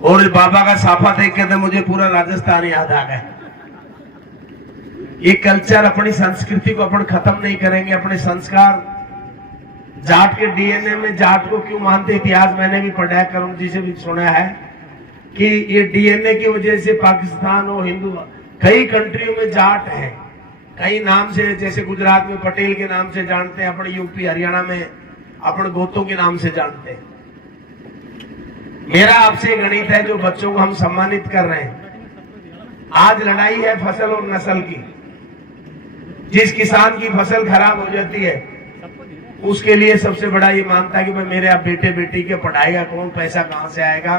और इस बाबा का साफा देख के तो मुझे पूरा राजस्थान याद आ गया। ये कल्चर, अपनी संस्कृति को अपन खत्म नहीं करेंगे, अपने संस्कार, जाट के डीएनए में जाट को क्यों मानते, इतिहास मैंने भी पढ़ा है, करुण जी से भी सुना है कि ये डीएनए की वजह से पाकिस्तान और हिंदू कई कंट्रियों में जाट है, कई नाम से, जैसे गुजरात में पटेल के नाम से जानते हैं, अपने यूपी हरियाणा में अपन गोतों के नाम से जानते हैं। मेरा आपसे गणित है, जो बच्चों को हम सम्मानित कर रहे हैं, आज लड़ाई है फसल और नस्ल की। जिस किसान की फसल खराब हो जाती है उसके लिए सबसे बड़ा ये मानता है कि भाई मेरे आप बेटे बेटी के पढ़ाएगा कौन, पैसा कहां से आएगा,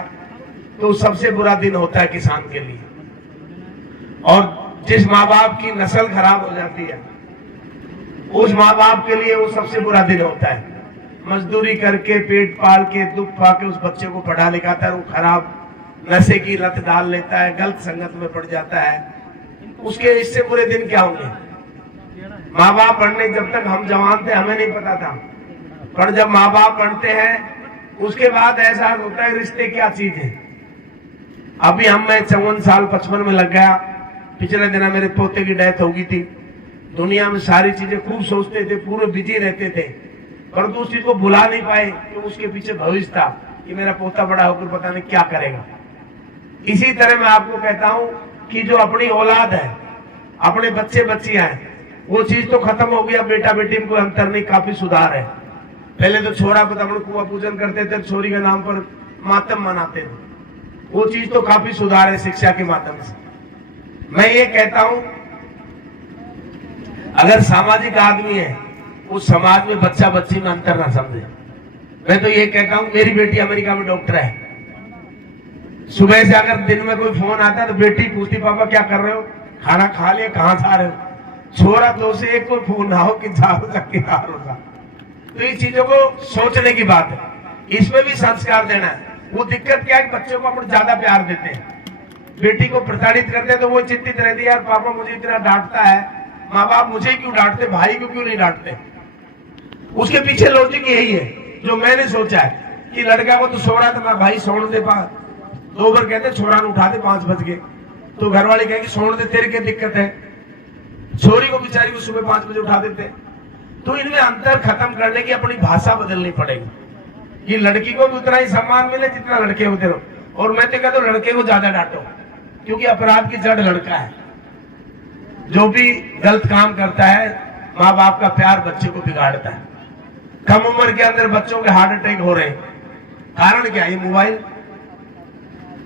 तो सबसे बुरा दिन होता है किसान के लिए। और जिस माँ बाप की नस्ल खराब हो जाती है उस माँ बाप के लिए वो सबसे बुरा दिन होता है। मजदूरी करके पेट पाल के दुख पाके उस बच्चे को पढ़ा लिखाता है, वो खराब नशे की लत डाल लेता है, गलत संगत में पड़ जाता है, उसके इससे बुरे दिन क्या होंगे। माँ बाप पढ़ने, जब तक हम जवान थे हमें नहीं पता था, पर जब माँ बाप पढ़ते हैं उसके बाद ऐसा होता है रिश्ते क्या चीज है। अभी मैं 54 साल 55 में लग गया, पिछले दिन मेरे पोते की डेथ हो गई थी। दुनिया में सारी चीजें खूब सोचते थे, पूरे बिजी रहते थे, परंतु उस चीज को भुला नहीं पाए कि उसके पीछे भविष्य था कि मेरा पोता बड़ा होकर पता नहीं क्या करेगा। इसी तरह मैं आपको कहता हूं कि जो अपनी औलाद है, अपने बच्चे बच्चियां हैं, वो चीज तो खत्म हो गया, बेटा बेटी में कोई अंतर नहीं, काफी सुधार है। पहले तो छोरा पता कुआं पूजन करते थे, छोरी के नाम पर मातम मनाते थे, वो चीज तो काफी सुधार है शिक्षा के माध्यम से। मैं ये कहता हूं अगर सामाजिक आदमी है उस समाज में बच्चा बच्ची में अंतर ना समझे। मैं तो ये कहता हूं, मेरी बेटी अमेरिका में डॉक्टर है, सुबह से अगर दिन में कोई फोन आता है तो बेटी पूछती पापा क्या कर रहे हो, खाना खा लिया, कहां जा रहे हो। छोरा तो से एक कोई फोन ना हो कि जा होता। तो ये चीजों को सोचने की बात है, इसमें भी संस्कार देना है। वो दिक्कत क्या है, बच्चों को अपन ज्यादा प्यार देते हैं, बेटी को प्रताड़ित करते हैं तो वो चिंतित रहती है, यार पापा मुझे इतना डांटता है, माँ बाप मुझे क्यों डांटते, भाई को क्यों नहीं डांटते। उसके पीछे लॉजिक यही है जो मैंने सोचा है कि लड़का को तो सो रहा था, मैं भाई सोने दे, 2 बार कहते छोरा ने उठा दे 5 बज गए, तो घर वाले कहेंगे सोने दे, तेरे क्या दिक्कत है। छोरी को बेचारी को सुबह 5 बजे उठा देते। तो इनमें अंतर खत्म करने की अपनी भाषा बदलनी पड़ेगी, ये लड़की को भी उतना ही सम्मान मिले जितना लड़के होते रहो। और मैं तो कहता हूं लड़के को ज्यादा डांटो, क्योंकि अपराध की जड़ लड़का है। जो भी गलत काम करता है माँ बाप का प्यार बच्चे को बिगाड़ता है। कम उम्र के अंदर बच्चों के हार्ट अटैक हो रहे हैं, कारण क्या है, मोबाइल,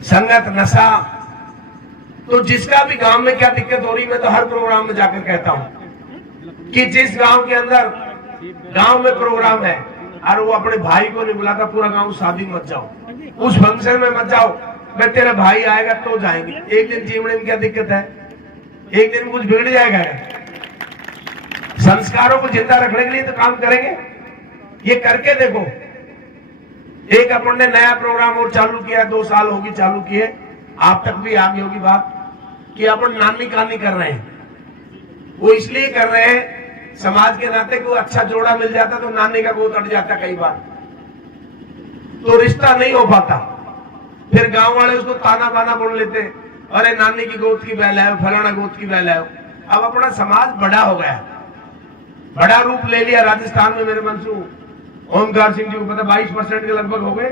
संगत, नशा। तो जिसका भी गांव में क्या दिक्कत हो रही, मैं तो हर प्रोग्राम में जाकर कहता हूं कि जिस गांव के अंदर गांव में प्रोग्राम है और वो अपने भाई को नहीं बुलाता, पूरा गांव शादी मत जाओ, उस फंक्शन में मत जाओ, मैं तेरा भाई आएगा तो जाएंगे। एक दिन जीवने में क्या दिक्कत है, एक दिन कुछ बिगड़ जाएगा। संस्कारों को जिंदा रखने के लिए तो काम करेंगे, ये करके देखो। एक अपन ने नया प्रोग्राम और चालू किया, 2 साल होगी चालू किए, आप तक भी आ गई होगी बात कि अपन नानी कहानी कर रहे हैं। वो इसलिए कर रहे हैं समाज के नाते को अच्छा जोड़ा मिल जाता तो नानी का गोद अट जाता, कई बार तो रिश्ता नहीं हो पाता। फिर गांव वाले उसको ताना बाना बोल लेते, अरे नानी की गोद की बैल है, फलाना गोद की बैल है। अब अपना समाज बड़ा हो गया, बड़ा रूप ले लिया। राजस्थान में मेरे मंसू ओमकार सिंह जी को पता 22% के लगभग हो गए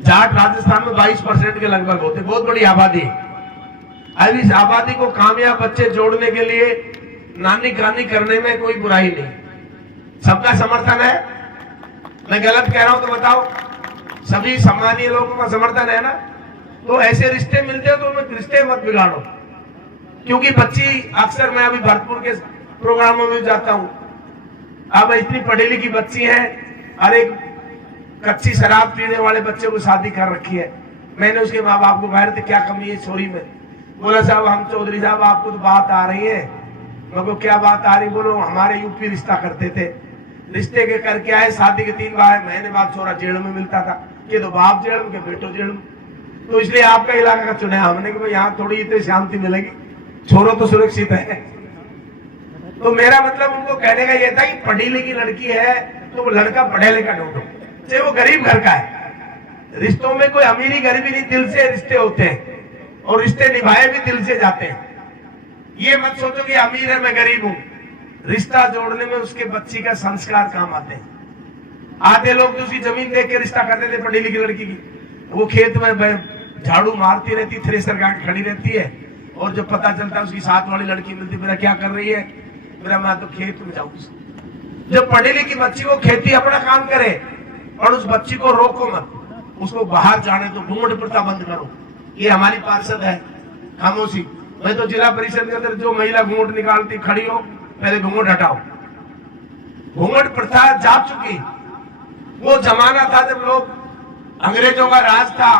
जाट, राजस्थान में 22% के लगभग होते, बहुत बड़ी आबादी। अब इस आबादी को कामयाब बच्चे जोड़ने के लिए नानी कहानी करने में कोई बुराई नहीं, सबका समर्थन है। मैं गलत कह रहा हूं तो बताओ, सभी सम्मानीय लोगों का समर्थन है ना। तो ऐसे रिश्ते मिलते हो तो रिश्ते मत बिगाड़ो, क्योंकि बच्ची अक्सर, मैं अभी भरतपुर के प्रोग्रामों में जाता हूं, अब इतनी पढ़ी लिखी बच्ची है और एक कच्ची शराब पीने वाले बच्चे को शादी कर रखी है। मैंने उसके माँ बाप को कहा, क्या कमी है छोरी में। बोला साहब हम चौधरी साहब आपको तो बात आ रही है। मैं को क्या बात आ रही, बोलो हमारे यूपी रिश्ता करते थे, रिश्ते के करके आए, शादी के 3 बार महीने बाद छोरा जेल में मिलता था, कि तो बाप जेल में, के बेटो जेल में। तो इसलिए आपका इलाका का चुना हमने कि यहाँ थोड़ी इतनी शांति मिलेगी, छोरो तो सुरक्षित है। तो मेरा मतलब उनको कहने का यह था कि पढ़ी लिखी लड़की है तो वो लड़का पढ़े लिखा ढूंढो, चाहे वो गरीब घर का है, रिश्तों में कोई अमीरी गरीबी नहीं, दिल से रिश्ते होते हैं और रिश्ते निभाए भी दिल से जाते हैं। ये मत सोचो कि अमीर है मैं गरीब हूं। रिश्ता जोड़ने में उसके बच्ची का संस्कार काम आते हैं। आधे लोग तो उसकी जमीन देख के रिश्ता करते थे, पढ़ी लिखी लड़की की, वो खेत में झाड़ू मारती रहती, थ्रेसर का खड़ी रहती है, और जब पता चलता है उसकी साथ वाली लड़की मिलती, मेरा क्या कर रही है, मेरा मैं तो खेत में जाऊँ। जब पढ़ी लिखी बच्ची को खेती अपना काम करे, और उस बच्ची को रोको मत, उसको बाहर जाने दो, घूंघट प्रथा बंद करो। ये हमारी पार्षद है खामोशी। मैं तो जिला परिषद के अंदर जो महिला घूंघट निकालती खड़ी हो, पहले घूंघट हटाओ। घूंघट प्रथा जा चुकी। वो जमाना था जब लोग, अंग्रेजों का राज था,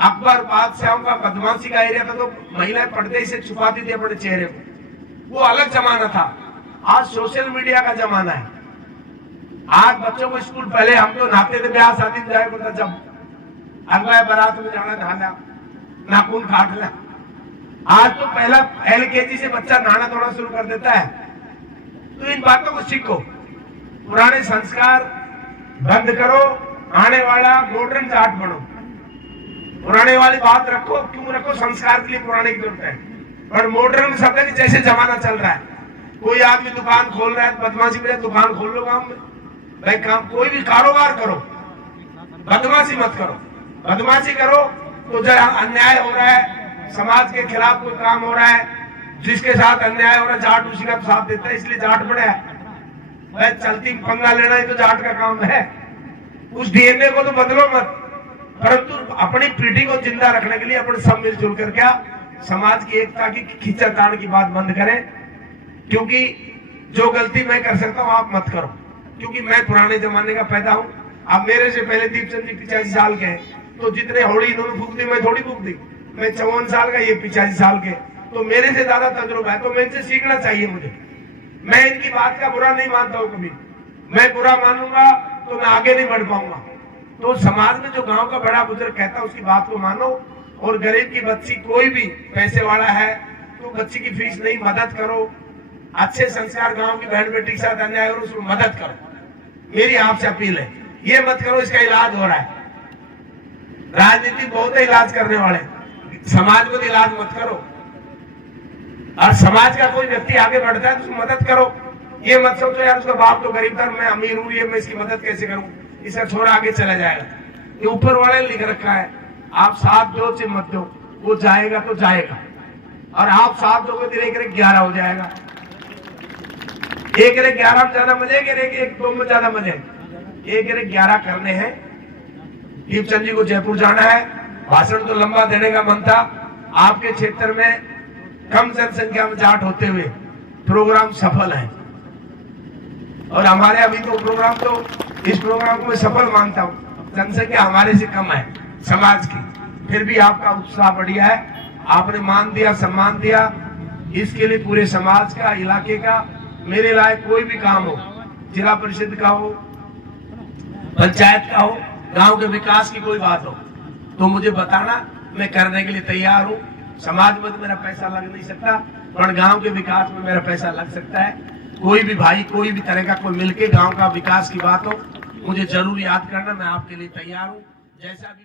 अकबर बादशाहों का बदमाशी का एरिया था, तो महिलाएं पर्दे से छुपाती थी अपने चेहरे को। वो अलग जमाना था। आज सोशल मीडिया का जमाना है। आज बच्चों को स्कूल, पहले हम तो नहाते थे, ब्याह शादी में जाए बोलता, जब अगवा बारात में जाना नहाना, नाखून काटना। आज तो पहला LKG से बच्चा नहाना धोना शुरू कर देता है। तो इन बातों को सीखो, पुराने संस्कार बंद करो, आने वाला मॉडर्न जाट बनो। पुराने वाली बात रखो, क्यों रखो, संस्कार के लिए पुराने की जरूरत है। और मॉडर्न शब्द है कि जैसे जमाना चल रहा है, कोई आदमी दुकान खोल रहा है, बदमाशी में दुकान खोल लो, गांव में भाई काम, कोई भी कारोबार करो, बदमाशी मत करो। बदमाशी करो तो जब अन्याय हो रहा है, समाज के खिलाफ कोई काम हो रहा है, जिसके साथ अन्याय हो रहा है, जाट उसी का साथ देता है, इसलिए जाट बड़ा है। भाई चलती पंगा लेना ही तो जाट का काम है। उस DNA को तो बदलो मत, परंतु अपनी पीढ़ी को जिंदा रखने के लिए अपन सब मिलजुल कर क्या समाज की एकता की खींचातान की बात बंद करें। क्योंकि जो गलती मैं कर सकता हूं आप मत करो, क्योंकि मैं पुराने जमाने का पैदा हूं। अब मेरे से पहले दीपचंद जी 85 साल के हैं, तो जितने होड़ी इन्होंने फूक दी मैं थोड़ी फूक दी। मैं 54 साल का, ये 85 साल के, तो मेरे से ज्यादा तजुर्बा है, तो मैं इनसे सीखना चाहिए मुझे। मैं इनकी बात का बुरा नहीं मानता हूं कभी। मैं बुरा मानूंगा तो मैं आगे नहीं बढ़ पाऊंगा। तो समाज में जो गांव का बड़ा बुजुर्ग कहता है उसकी बात को मानो। और गरीब की बच्ची, कोई भी पैसे वाला है तो बच्ची की फीस नहीं, मदद करो। अच्छे संस्कार, गांव की बहन बेटी के साथ अन्याय हो उसको मदद करो। मेरी आपसे अपील है, ये मत करो इसका इलाज हो रहा है। राजनीति बहुत है इलाज करने वाले, समाज को इलाज मत करो। और समाज का कोई व्यक्ति आगे बढ़ता है तो उसको मदद करो। ये मत सोचो यार उसका बाप तो गरीब था, मैं अमीर हूं, ये मैं इसकी मदद कैसे करूं, इसका छोरा आगे चला जाएगा। ये ऊपर वाले ने लिख रखा है, आप साथ दो से मत दो, वो जाएगा तो जाएगा। और आप साथ दोगे तो 1-11 हो जाएगा। 1-11 में ज्यादा मजे, 1-2 में ज्यादा मजे। 1-11 करने हैं। दीपचंद जी को जयपुर जाना है, भाषण तो लंबा देने का मन था। आपके क्षेत्र में कम जनसंख्या में जाट होते हुए प्रोग्राम सफल है। और हमारे अभी तो प्रोग्राम, तो इस प्रोग्राम को मैं सफल मानता हूं। जनसंख्या हमारे से कम है समाज की, फिर भी आपका उत्साह बढ़िया है। आपने मान दिया, सम्मान दिया। इसके लिए पूरे समाज का, इलाके का, मेरे लायक कोई भी काम हो, जिला परिषद का हो, पंचायत का हो, गांव के विकास की कोई बात हो, तो मुझे बताना, मैं करने के लिए तैयार हूं। समाज में तो मेरा पैसा लग नहीं सकता, पर गांव के विकास में मेरा पैसा लग सकता है। कोई भी भाई, कोई भी तरह का कोई मिलके गांव का विकास की बात हो, मुझे जरूर याद करना, मैं आपके लिए तैयार हूं। जैसा भी